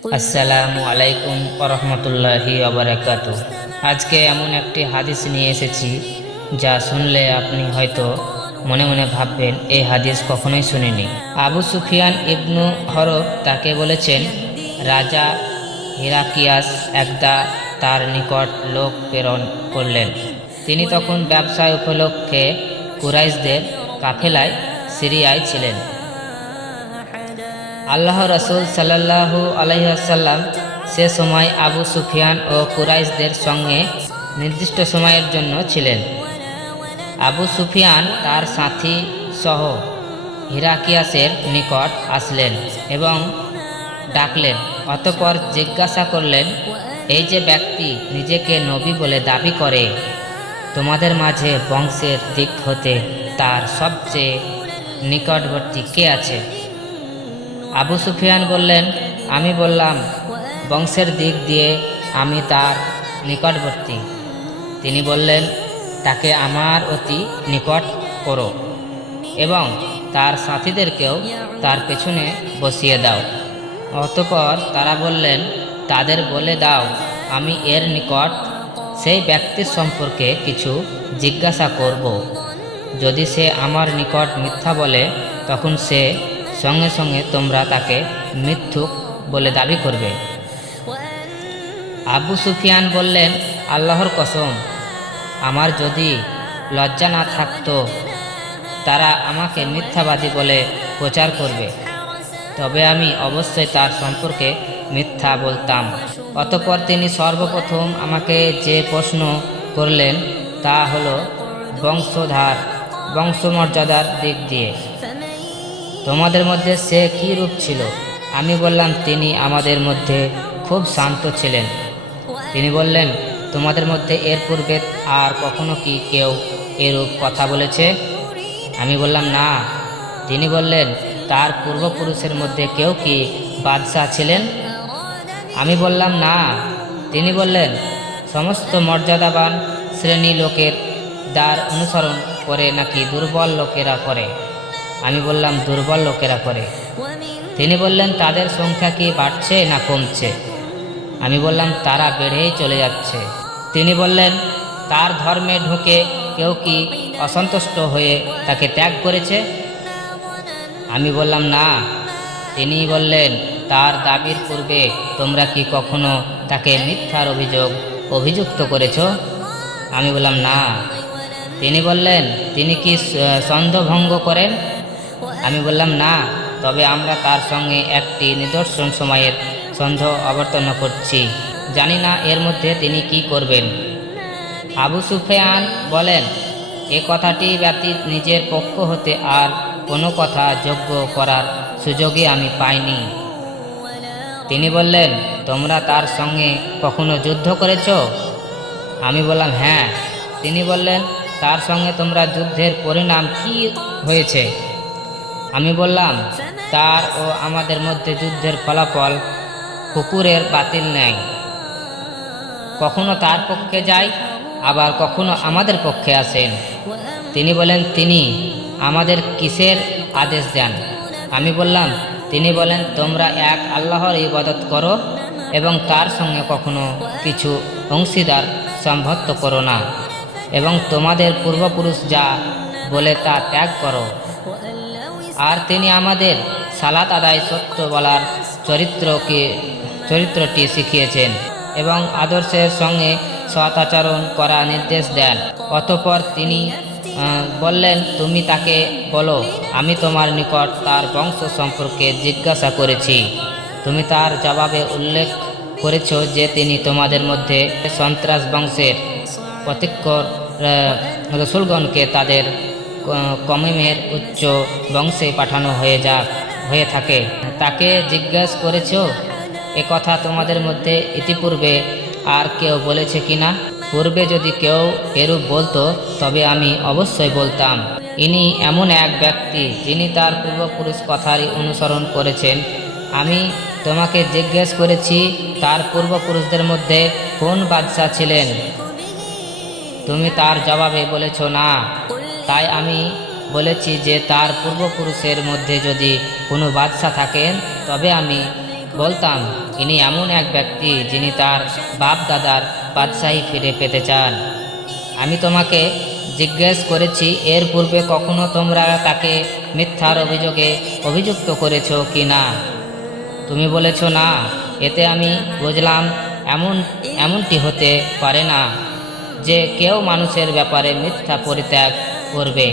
আসসালামু আলাইকুম ওরহমতুল্লাহি ওবারাকাতু। আজকে এমন একটি হাদিস নিয়ে এসেছি যা শুনলে আপনি হয়তো মনে মনে ভাববেন এই হাদিস কখনোই শুনিনি। আবু সুফিয়ান ইবনু হরব তাকে বলেছেন, রাজা হিরাকিয়াস একদা তার নিকট লোক প্রেরণ করলেন। তিনি তখন ব্যবসায় উপলক্ষে কুরাইশদের কাফেলায় সিরিয়ায় ছিলেন। আল্লাহ রাসূল সাল্লাল্লাহু আলাইহি ওয়াসাল্লাম সে সময় আবু সুফিয়ান ও কুরাইশদের সঙ্গে নির্দিষ্ট সময়ের জন্য ছিলেন। আবু সুফিয়ান তার সাথী সহ হিরাকিয়াসের নিকট আসলেন এবং ডাকলেন। অতঃপর জিজ্ঞাসা করলেন, এই যে ব্যক্তি নিজেকে নবী বলে দাবি করে, তোমাদের মাঝে বংশের দিক হতে তার সবচেয়ে নিকটবর্তী কে আছে? আবু সুফিয়ান বললেন, আমি বললাম, বংশের দিক দিয়ে আমি তার নিকটবর্তী। তিনি বললেন, তাকে আমার অতি নিকট করো এবং তার সাথীদেরকেও তার পেছনে বসিয়ে দাও। অতঃপর তারা বললেন, তাদের বলে দাও, আমি এর নিকট সেই ব্যক্তির সম্পর্কে কিছু জিজ্ঞাসা করব। যদি সে আমার নিকট মিথ্যা বলে, তখন সে সঙ্গে সঙ্গে তোমরা তাকে মিথ্যুক বলে দাবি করবে। আবু সুফিয়ান বললেন, আল্লাহর কসম, আমার যদি লজ্জা না থাকতো তারা আমাকে মিথ্যাবাদী বলে প্রচার করবে, তবে আমি অবশ্যই তার সম্পর্কে মিথ্যা বলতাম। অতঃপর তিনি সর্বপ্রথম আমাকে যে প্রশ্ন করলেন তা হলো বংশমর্যাদার দিক দিয়ে তোমাদের মধ্যে সে কী রূপ ছিল? আমি বললাম, তিনি আমাদের মধ্যে খুব শান্ত ছিলেন। তিনি বললেন, তোমাদের মধ্যে এর পূর্বে আর কখনো কি কেউ এরূপ কথা বলেছে? আমি বললাম, না। তিনি বললেন, তার পূর্বপুরুষের মধ্যে কেউ কি বাদশাহ ছিলেন? আমি বললাম, না। তিনি বললেন, সমস্ত মর্যাদাবান শ্রেণী লোকের দ্বার অনুসরণ করে নাকি দুর্বল লোকেরা করে? আমি বললাম, দুর্বল লোকেরা করে। তিনি বললেন, তাদের সংখ্যা কি বাড়ছে না কমছে? আমি বললাম, তারা বেড়েই চলে যাচ্ছে। তিনি বললেন, তার ধর্মে ঢুকে কেউ কি অসন্তুষ্ট হয়ে তাকে ত্যাগ করেছে? আমি বললাম, না। তিনি বললেন, তার দাবির পূর্বে তোমরা কি কখনো তাকে মিথ্যার অভিযুক্ত করেছ? আমি বললাম, না। তিনি বললেন, তিনি কি ছন্দভঙ্গ করেন? আমি বললাম, না। তবে আমরা তার সঙ্গে একটি নিদর্শন সময়ের ছন্দ অবতীর্ণ করছি, জানি না এর মধ্যে তিনি কি করবেন। আবু সুফিয়ান বলেন, এ কথাটি ব্যতীত নিজের পক্ষ হতে আর কোনো কথা যোগ্য করার সুযোগই আমি পাইনি। তিনি বললেন, তোমরা তার সঙ্গে কখনো যুদ্ধ করেছ? আমি বললাম, হ্যাঁ। তিনি বললেন, তার সঙ্গে তোমরা যুদ্ধের পরিণাম কি হয়েছে? আমি বললাম, তার ও আমাদের মধ্যে যুদ্ধের ফলাফল কুকুরের বাতিল নেয়, কখনো তার পক্ষে যায়, আবার কখনো আমাদের পক্ষে আসেন। তিনি বলেন, তিনি আমাদের কিসের আদেশ দেন? আমি বললাম, তিনি বলেন, তোমরা এক আল্লাহর ইবাদত করো এবং তার সঙ্গে কখনো কিছু অংশীদার সম্ভক্ত করো না, এবং তোমাদের পূর্বপুরুষ যা বলে তা ত্যাগ করো। আর তিনি আমাদের সালাত আদায় সত্য বলার চরিত্রটি শিখিয়েছেন এবং আদর্শের সঙ্গে সৎ আচরণ করা নির্দেশ দেন। অতঃপর তিনি বললেন, তুমি তাকে বলো, আমি তোমার নিকট তার বংশ সম্পর্কে জিজ্ঞাসা করেছি। তুমি তার জবাবে উল্লেখ করেছ যে তিনি তোমাদের মধ্যে সন্ত্রাস বংশের প্রত্যেক রসুলগণকে তাদের কওমের উচ্চ বংশে পাঠানো হয়ে থাকে। তাকে জিজ্ঞাসা করেছ, এ কথা তোমাদের মধ্যে ইতিপূর্বে আর কেউ বলেছে কিনা? পূর্বে যদি কেউ এরূপ বলতো তবে আমি অবশ্যই বলতাম, ইনি এমন এক ব্যক্তি যিনি তার পূর্বপুরুষ কথারই অনুসরণ করেছেন। আমি তোমাকে জিজ্ঞেস করেছি, তার পূর্বপুরুষদের মধ্যে কোন বাদশাহ ছিলেন? তুমি তার জবাবে বলেছ না। তাই আমি বলেছি যে তার পূর্বপুরুষের মধ্যে যদি কোনো বাদশাহ থাকেন তবে আমি বলতাম, ইনি এমন এক ব্যক্তি যিনি তার বাপ দাদার বাদশাহী ফিরে পেতে চান। আমি তোমাকে জিজ্ঞেস করেছি, এর পূর্বে কখনো তোমরা তাকে মিথ্যার অভিযোগে অভিযুক্ত করেছ কি না? তুমি বলেছ না। এতে আমি বুঝলাম এমনটি হতে পারে না যে কেউ মানুষের ব্যাপারে মিথ্যা পরিত্যাগ করবে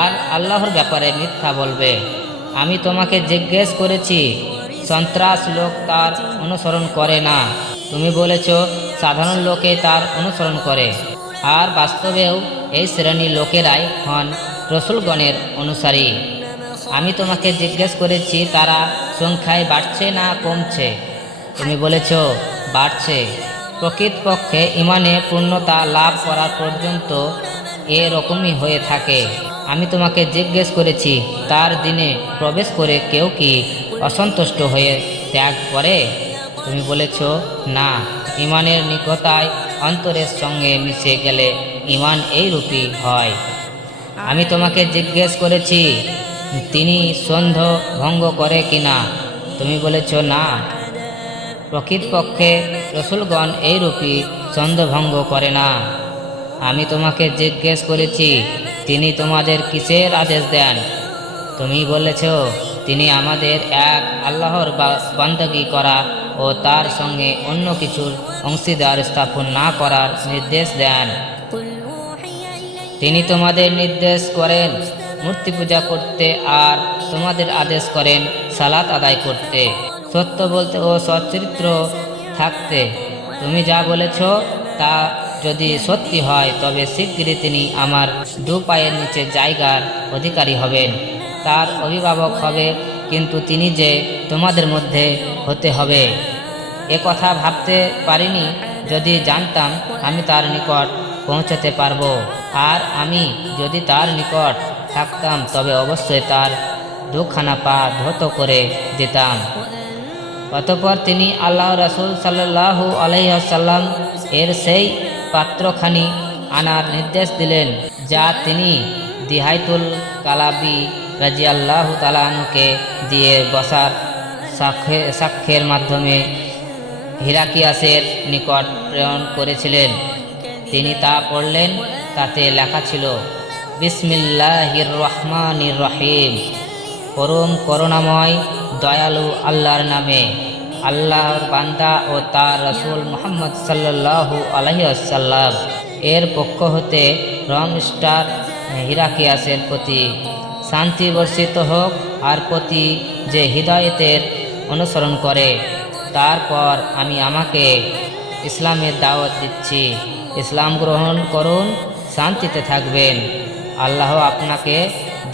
আর আল্লাহর ব্যাপারে মিথ্যা বলবে। আমি তোমাকে জিজ্ঞেস করেছি, সন্ত্রাস লোক তার অনুসরণ করে না। তুমি বলেছ সাধারণ লোকে তার অনুসরণ করে, আর বাস্তবেও এই শ্রেণীর লোকেরাই হন রসুলগণের অনুসারী। আমি তোমাকে জিজ্ঞেস করেছি, তারা সংখ্যায় বাড়ছে না কমছে? তুমি বলেছ বাড়ছে। প্রকৃতপক্ষে ইমানে পূর্ণতা লাভ করার পর্যন্ত এরকমই হয়ে থাকে। আমি তোমাকে জিজ্ঞেস করেছি, তার দিনে প্রবেশ করে কেউ কি অসন্তুষ্ট হয়ে ত্যাগ করে? তুমি বলেছ না। ইমানের নিকটায় অন্তরের সঙ্গে মিশে গেলে ইমান এইরূপই হয়। আমি তোমাকে জিজ্ঞেস করেছি, তিনি সন্দেহ ভঙ্গ করে কিনা? তুমি বলেছ না। প্রকৃতপক্ষে রসুলগণ এইরূপই ছন্দভঙ্গ করে না। আমি তোমাকে জিজ্ঞেস করেছি, তিনি তোমাদের কিসের আদেশ দেন? তুমি বলেছ, তিনি আমাদের এক আল্লাহর বান্দাগি করা ও তার সঙ্গে অন্য কিছুর অংশীদার স্থাপন না করার নির্দেশ দেন। তিনি তোমাদের নির্দেশ করেন মূর্তি পূজা করতে, আর তোমাদের আদেশ করেন সালাত আদায় করতে, সত্য বলতে ও সচ্চরিত্র থাকতে। তুমি যা বলেছ তা যদি সত্যি হয়, তবে শিগগিরই তিনি আমার দু পায়ের নিচে জায়গার অধিকারী হবেন, তার অভিভাবক হবে, কিন্তু তিনি যে তোমাদের মধ্যে হতে হবে এ কথা ভাবতে পারিনি। যদি জানতাম আমি তার নিকট পৌঁছতে পারবো, আর আমি যদি তার নিকট থাকতাম, তবে অবশ্যই তার দুখানা পা ধৌত করে দিতাম। অতঃপর তিনি আল্লাহ রাসূল সাল্লাল্লাহু আলাইহি ওয়াসাল্লাম এর সেই পাত্রখানি আনার নির্দেশ দিলেন, যা তিনি দিহাইতুল কালাবি রাদিয়াল্লাহু তাআলা আনহুকে দিয়ে বসার সাক্ষ্যের মাধ্যমে হিরাকিয়াসের নিকট প্রেরণ করেছিলেন। তিনি তা পড়লেন। তাতে লেখা ছিল, বিসমিল্লাহির রহমানির রহিম, পরম করুণাময় দয়ালু আল্লাহর নামে। আল্লাহর বান্দা ও তার রাসূল মুহাম্মদ সাল্লাল্লাহু আলাইহি ওয়াসাল্লাম এর পক্ষ হতে রং স্টার হিরাকিয়াসের প্রতি শান্তি বর্ষিত হোক, আর প্রতি যে হৃদয়তের অনুসরণ করে। তারপর আমি আমাকে ইসলামের দাওয়াত দিচ্ছি। ইসলাম গ্রহণ করুন, শান্তিতে থাকবেন। আল্লাহ আপনাকে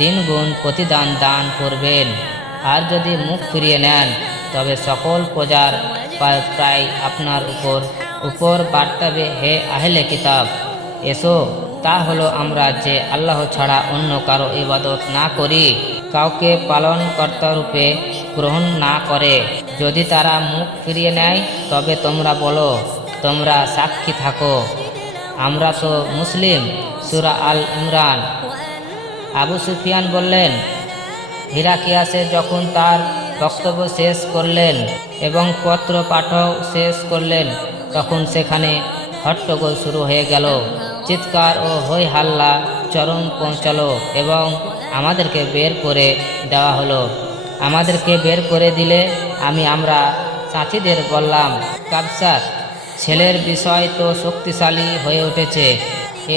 দিনগুণ প্রতিদান দান করবেন। আর যদি মুখ ফিরিয়ে নেন, তবে সকল প্রজার প্রায় আপনার উপর বার্তাবে, হে আহলে কিতাব, এসো, তা হলো আমরা যে আল্লাহ ছাড়া অন্য কারো ইবাদত না করি, কাউকে পালনকর্তা রূপে গ্রহণ না করে। যদি তারা মুখ ফিরিয়ে নেয়, তবে তোমরা বলো, তোমরা সাক্ষী থাকো, আমরা তো মুসলিম। সূরা আল ইমরান। আবু সুফিয়ান বললেন, হিরাকিয়াসে যখন তার বক্তব্য শেষ করলেন এবং পত্র পাঠও শেষ করলেন, তখন সেখানে হট্টগোল শুরু হয়ে গেল। চিৎকার ও হই হাল্লা চরম পৌঁছালো এবং আমাদেরকে বের করে দেওয়া হলো। আমাদেরকে বের করে দিলে আমরা সাথীদের বললাম, কাবসার ছেলের বিষয় তো শক্তিশালী হয়ে উঠেছে,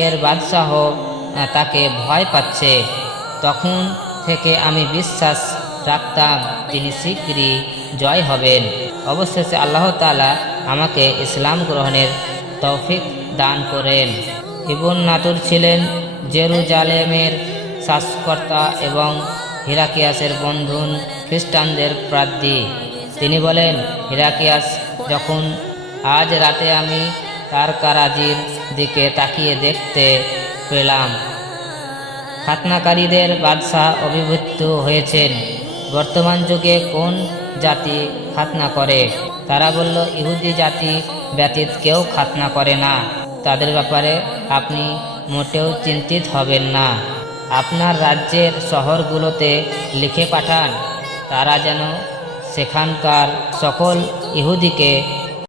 এর বাদশাহ তাকে ভয় পাচ্ছে। তখন থেকে আমি বিশ্বাস রাখতাম তিনি শীঘ্রই জয় হবেন। অবশেষে আল্লাহ তাআলা আমাকে ইসলাম গ্রহণের তৌফিক দান করেন। ইবন নাতুর ছিলেন জেরুজালেমের শাসকর্তা এবং হিরাকিয়াসের বন্ধু খ্রিস্টানদের প্রার্থী। তিনি বলেন, হিরাকিয়াস, যখন আজ রাতে আমি তারকারাজির দিকে তাকিয়ে দেখতে পেলাম, খাতনাকারীদের বাদশাহ অভিভূত হয়েছেন। বর্তমান যুগে কোন জাতি খাতনা করে? তারা বলল, ইহুদি জাতি ব্যতীত কেউ খাতনা করে না। তাদের ব্যাপারে আপনি মোটেও চিন্তিত হবেন না। আপনার রাজ্যের শহরগুলোতে লিখে পাঠান, তারা যেন সেখানকার সকল ইহুদিকে